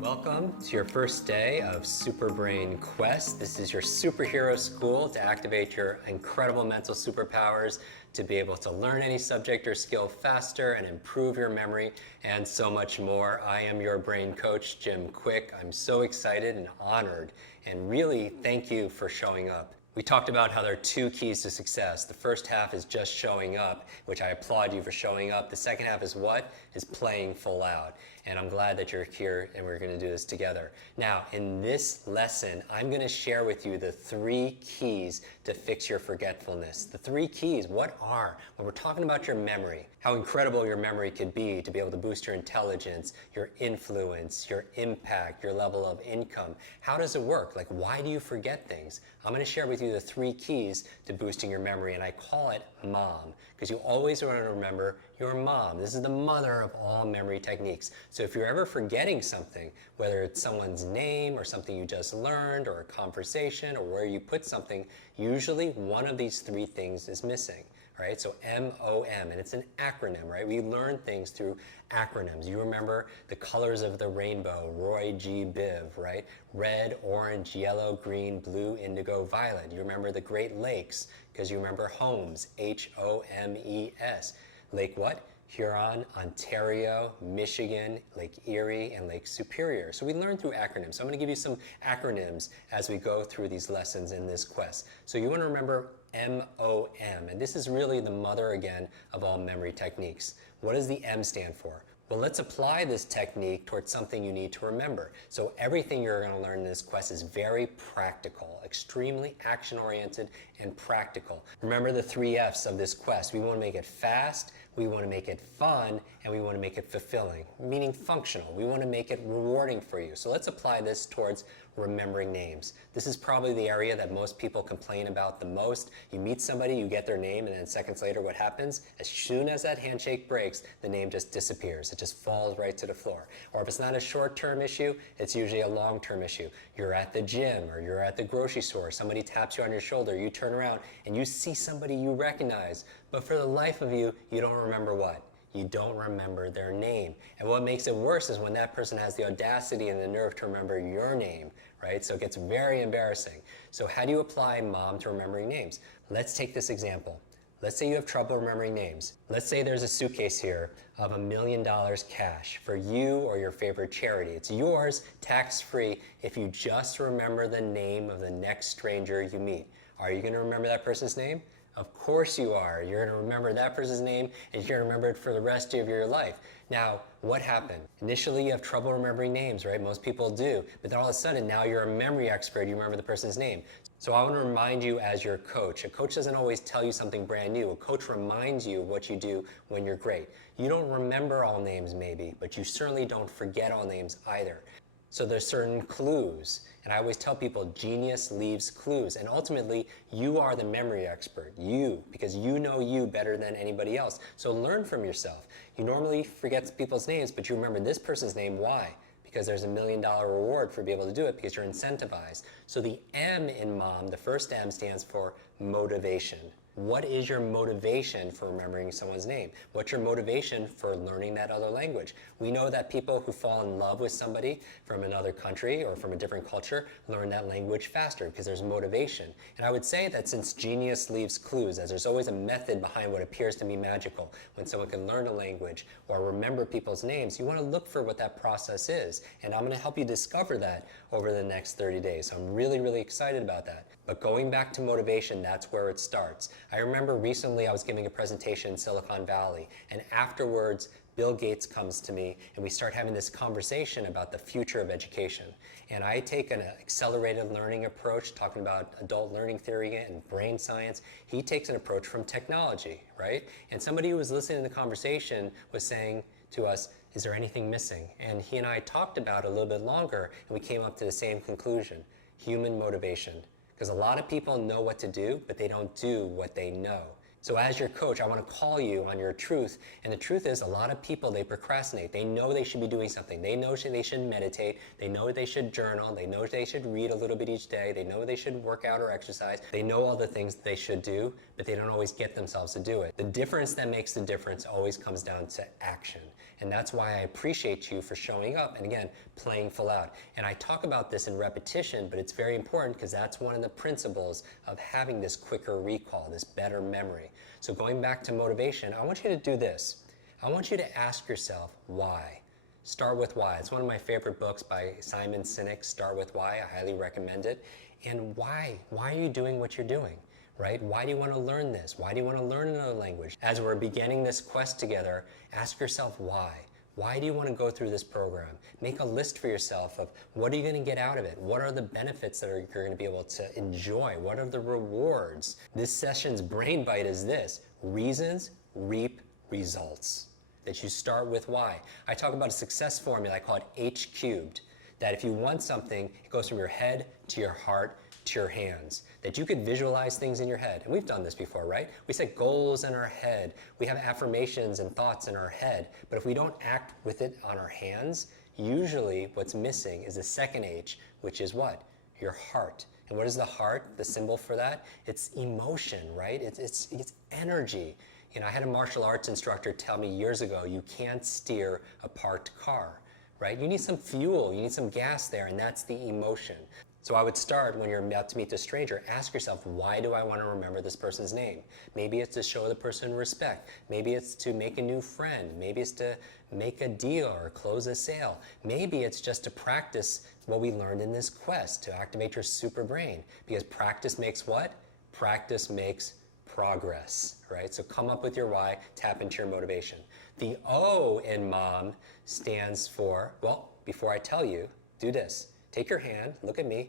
Welcome to your first day of Super Brain Quest. This is your superhero school to activate your incredible mental superpowers, to be able to learn any subject or skill faster and improve your memory, and so much more. I am your brain coach, Jim Quick. I'm so excited and honored, and really thank you for showing up. We talked about how there are two keys to success. The first half is just showing up, which I applaud you for showing up. The second half is what? Is playing full out. And I'm glad that you're here and we're going to do this together. Now, in this lesson, I'm going to share with you the 3 keys to fix your forgetfulness. The 3 keys, what are? When we're talking about your memory, how incredible your memory could be to be able to boost your intelligence, your influence, your impact, your level of income. How does it work? Like, why do you forget things? I'm going to share with you the 3 keys to boosting your memory, and I call it M.O.M, because you always want to remember your mom. This is the mother of all memory techniques. So if you're ever forgetting something, whether it's someone's name or something you just learned or a conversation or where you put something, usually one of these 3 things is missing. Right? So M.O.M, and it's an acronym, right? We learn things through acronyms. You remember the colors of the rainbow, Roy G. Biv, right? Red, orange, yellow, green, blue, indigo, violet. You remember the Great Lakes because you remember Homes, H-O-M-E-S. Lake what? Huron, Ontario, Michigan, Lake Erie, and Lake Superior. So we learn through acronyms. So I'm going to give you some acronyms as we go through these lessons in this quest. So you want to remember M.O.M, and this is really the mother again of all memory techniques. What does the M stand for? Well, let's apply this technique towards something you need to remember. So everything you're going to learn in this quest is very practical, extremely action-oriented and practical. Remember the 3 F's of this quest. We want to make it fast, we want to make it fun, and we want to make it fulfilling, meaning functional. We want to make it rewarding for you. So let's apply this towards remembering names. This is probably the area that most people complain about the most. You meet somebody, you get their name, and then seconds later what happens? As soon as that handshake breaks, the name just disappears. It just falls right to the floor. Or if it's not a short-term issue, it's usually a long-term issue. You're at the gym or you're at the grocery store, somebody taps you on your shoulder, you turn around and you see somebody you recognize, but for the life of you, you don't remember what? You don't remember their name. And what makes it worse is when that person has the audacity and the nerve to remember your name, right? So it gets very embarrassing. So how do you apply M.O.M to remembering names? Let's take this example. Let's say you have trouble remembering names. Let's say there's a suitcase here of $1 million cash for you or your favorite charity. It's yours, tax-free, if you just remember the name of the next stranger you meet. Are you going to remember that person's name? Of course you are. You're going to remember that person's name and you're going to remember it for the rest of your life. Now, what happened? Initially, you have trouble remembering names, right? Most people do. But then all of a sudden, now you're a memory expert. You remember the person's name. So I want to remind you as your coach. A coach doesn't always tell you something brand new. A coach reminds you what you do when you're great. You don't remember all names maybe, but you certainly don't forget all names either. So there's certain clues. And I always tell people, genius leaves clues. And ultimately, you are the memory expert. You, because you know you better than anybody else. So learn from yourself. You normally forget people's names, but you remember this person's name. Why? Because there's $1 million reward for being able to do it because you're incentivized. So the M in M.O.M, the first M stands for motivation. What is your motivation for remembering someone's name? What's your motivation for learning that other language? We know that people who fall in love with somebody from another country or from a different culture learn that language faster because there's motivation. And I would say that since genius leaves clues, as there's always a method behind what appears to be magical, when someone can learn a language or remember people's names, you want to look for what that process is. And I'm going to help you discover that over the next 30 days. So I'm really, really excited about that. But going back to motivation, that's where it starts. I remember recently I was giving a presentation in Silicon Valley, and afterwards Bill Gates comes to me and we start having this conversation about the future of education. And I take an accelerated learning approach, talking about adult learning theory and brain science. He takes an approach from technology, right? And somebody who was listening to the conversation was saying to us, is there anything missing? And he and I talked about it a little bit longer and we came up to the same conclusion, human motivation. Because a lot of people know what to do, but they don't do what they know. So as your coach, I want to call you on your truth. And the truth is, a lot of people, they procrastinate. They know they should be doing something. They know they should meditate. They know they should journal. They know they should read a little bit each day. They know they should work out or exercise. They know all the things they should do, but they don't always get themselves to do it. The difference that makes the difference always comes down to action. And that's why I appreciate you for showing up and, again, playing full out. And I talk about this in repetition, but it's very important because that's one of the principles of having this quicker recall, this better memory. So going back to motivation, I want you to do this. I want you to ask yourself why. Start with why. It's one of my favorite books by Simon Sinek, Start with Why. I highly recommend it. And why? Why are you doing what you're doing? Right? Why do you want to learn this? Why do you want to learn another language? As we're beginning this quest together, ask yourself why. Why do you want to go through this program? Make a list for yourself of what are you going to get out of it? What are the benefits that you're going to be able to enjoy? What are the rewards? This session's brain bite is this: reasons reap results. That you start with why. I talk about a success formula, I call it H cubed. That if you want something, it goes from your head to your heart to your hands. That you could visualize things in your head. And we've done this before, right? We set goals in our head. We have affirmations and thoughts in our head. But if we don't act with it on our hands, usually what's missing is the second H, which is what? Your heart. And what is the heart? The symbol for that? It's emotion, right? It's energy. You know, I had a martial arts instructor tell me years ago, you can't steer a parked car, right? You need some fuel, you need some gas there, and that's the emotion. So I would start when you're about to meet a stranger, ask yourself, why do I want to remember this person's name? Maybe it's to show the person respect. Maybe it's to make a new friend. Maybe it's to make a deal or close a sale. Maybe it's just to practice what we learned in this quest, to activate your super brain. Because practice makes what? Practice makes progress, right? So come up with your why, tap into your motivation. The O in MOM stands for, well, before I tell you, do this. Take your hand, look at me.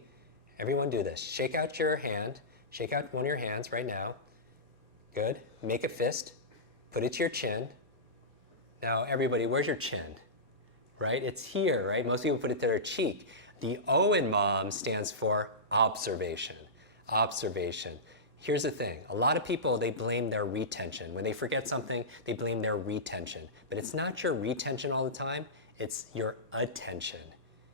Everyone do this. Shake out your hand. Shake out one of your hands right now. Good. Make a fist. Put it to your chin. Now, everybody, where's your chin? Right? It's here, right? Most people put it to their cheek. The O in MOM stands for observation. Observation. Here's the thing. A lot of people, they blame their retention. When they forget something, they blame their retention. But it's not your retention all the time. It's your attention.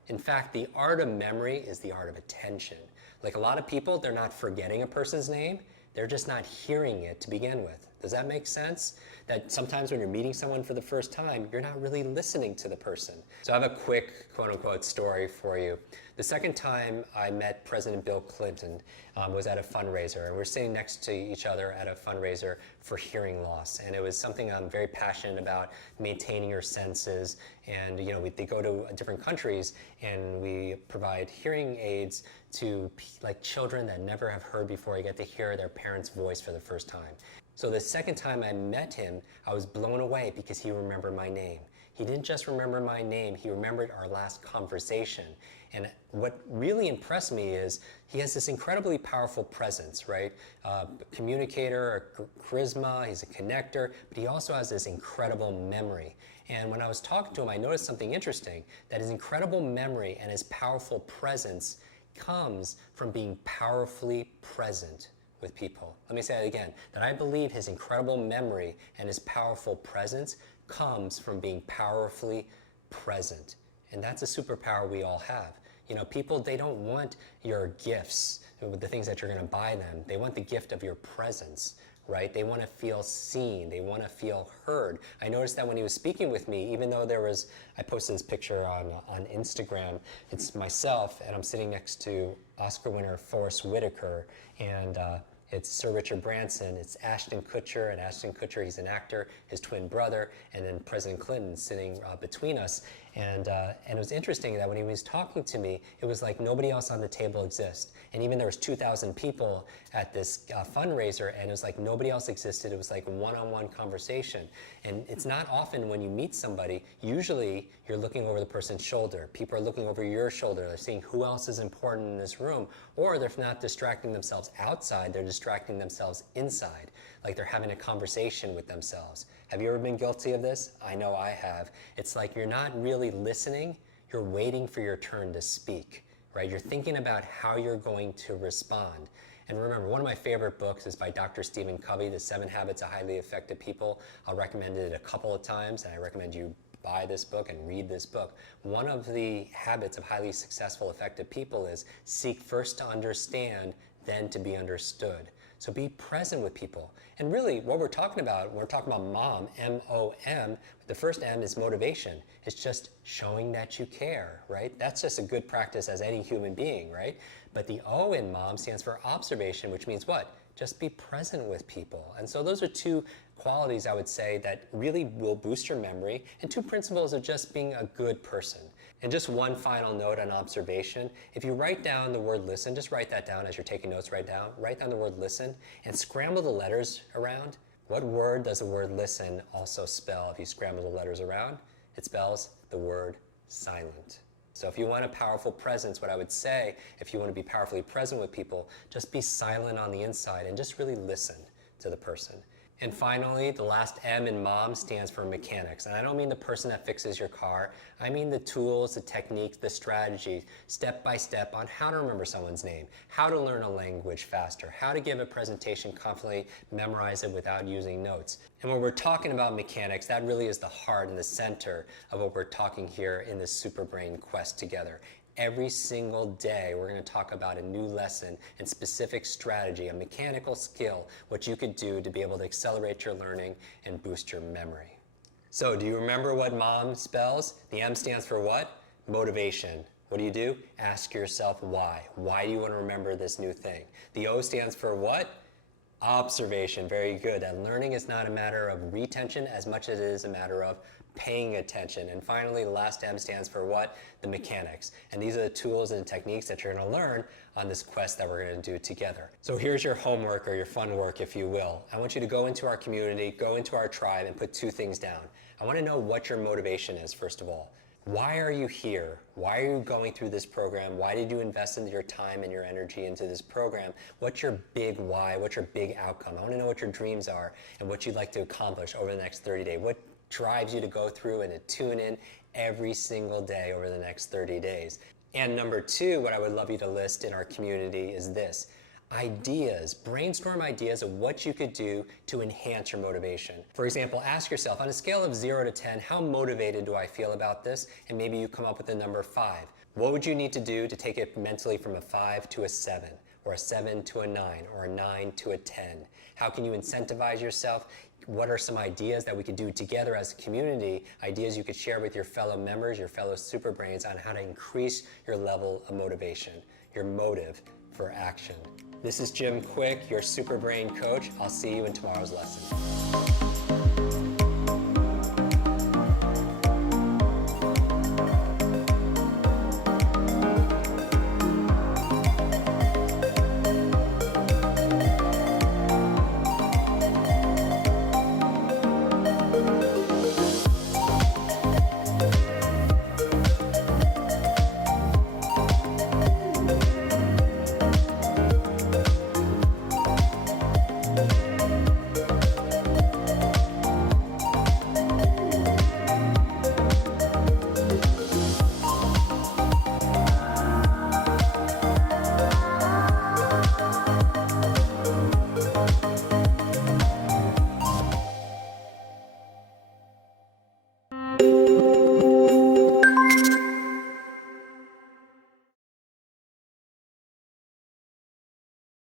In fact, the art of memory is the art of attention. Like a lot of people, they're not forgetting a person's name, they're just not hearing it to begin with. Does that make sense? That sometimes when you're meeting someone for the first time, you're not really listening to the person. So I have a quick, quote-unquote, story for you. The second time I met President Bill Clinton was at a fundraiser, and we're sitting next to each other at a fundraiser for hearing loss. And it was something I'm very passionate about, maintaining your senses. And you know, they go to different countries, and we provide hearing aids to like children that never have heard before. You get to hear their parents' voice for the first time. So the second time I met him, I was blown away because he remembered my name. He didn't just remember my name, he remembered our last conversation. And what really impressed me is he has this incredibly powerful presence, right? Communicator, charisma, he's a connector, but he also has this incredible memory. And when I was talking to him, I noticed something interesting, that his incredible memory and his powerful presence comes from being powerfully present with people. Let me say that again, that I believe his incredible memory and his powerful presence comes from being powerfully present. And that's a superpower we all have. You know, people, they don't want your gifts, the things that you're going to buy them. They want the gift of your presence, right? They want to feel seen. They want to feel heard. I noticed that when he was speaking with me, even though I posted this picture on Instagram, it's myself, and I'm sitting next to Oscar winner Forrest Whitaker, and it's Sir Richard Branson, it's Ashton Kutcher, and Ashton Kutcher, he's an actor, his twin brother, and then President Clinton sitting between us. And it was interesting that when he was talking to me, it was like nobody else on the table exists. And even there was 2,000 people at this fundraiser, and it was like nobody else existed. It was like one-on-one conversation. And it's not often when you meet somebody, usually you're looking over the person's shoulder. People are looking over your shoulder. They're seeing who else is important in this room. Or they're not distracting themselves outside, they're distracting themselves inside. Like they're having a conversation with themselves. Have you ever been guilty of this? I know I have. It's like you're not really listening, you're waiting for your turn to speak, right? You're thinking about how you're going to respond. And remember, one of my favorite books is by Dr. Stephen Covey, The 7 Habits of Highly Effective People. I'll recommend it a couple of times, and I recommend you buy this book and read this book. One of the habits of highly successful, effective people is seek first to understand, then to be understood. So be present with people. And really, what we're talking about, MOM, M-O-M, the first M is motivation. It's just showing that you care, right? That's just a good practice as any human being, right? But the O in MOM stands for observation, which means what? Just be present with people. And so those are two qualities I would say that really will boost your memory, and two principles of just being a good person. And just one final note on observation. If you write down the word listen, just write that down as you're taking notes right now. Write down the word listen and scramble the letters around. What word does the word listen also spell if you scramble the letters around? It spells the word silent. So if you want a powerful presence, what I would say, if you want to be powerfully present with people, just be silent on the inside and just really listen to the person. And finally, the last M in MOM stands for mechanics. And I don't mean the person that fixes your car. I mean the tools, the techniques, the strategies, step by step on how to remember someone's name, how to learn a language faster, how to give a presentation confidently, memorize it without using notes. And when we're talking about mechanics, that really is the heart and the center of what we're talking here in this Super Brain Quest together. Every single day, we're going to talk about a new lesson and specific strategy, a mechanical skill, what you could do to be able to accelerate your learning and boost your memory. So, do you remember what MOM spells? The M stands for what? Motivation. What do? Ask yourself why. Why do you want to remember this new thing? The O stands for what? Observation. Very good. That learning is not a matter of retention as much as it is a matter of paying attention. And finally, the last M stands for what? The mechanics. And these are the tools and techniques that you're going to learn on this quest that we're going to do together. So here's your homework, or your fun work, if you will. I want you to go into our community, go into our tribe, and put two things down. I want to know what your motivation is, first of all. Why are you here? Why are you going through this program? Why did you invest in your time and your energy into this program? What's your big why? What's your big outcome? I want to know what your dreams are and what you'd like to accomplish over the next 30 days. What drives you to go through and to tune in every single day over the next 30 days. And number two, what I would love you to list in our community is this. Ideas, brainstorm ideas of what you could do to enhance your motivation. For example, ask yourself, on a scale of 0 to 10, how motivated do I feel about this? And maybe you come up with the number 5. What would you need to do to take it mentally from a 5 to a 7? Or a 7 to a 9, or a 9 to a 10? How can you incentivize yourself? What are some ideas that we could do together as a community, ideas you could share with your fellow members, your fellow super brains, on how to increase your level of motivation, your motive for action. This is Jim Quick, your Super Brain Coach. I'll see you in tomorrow's lesson.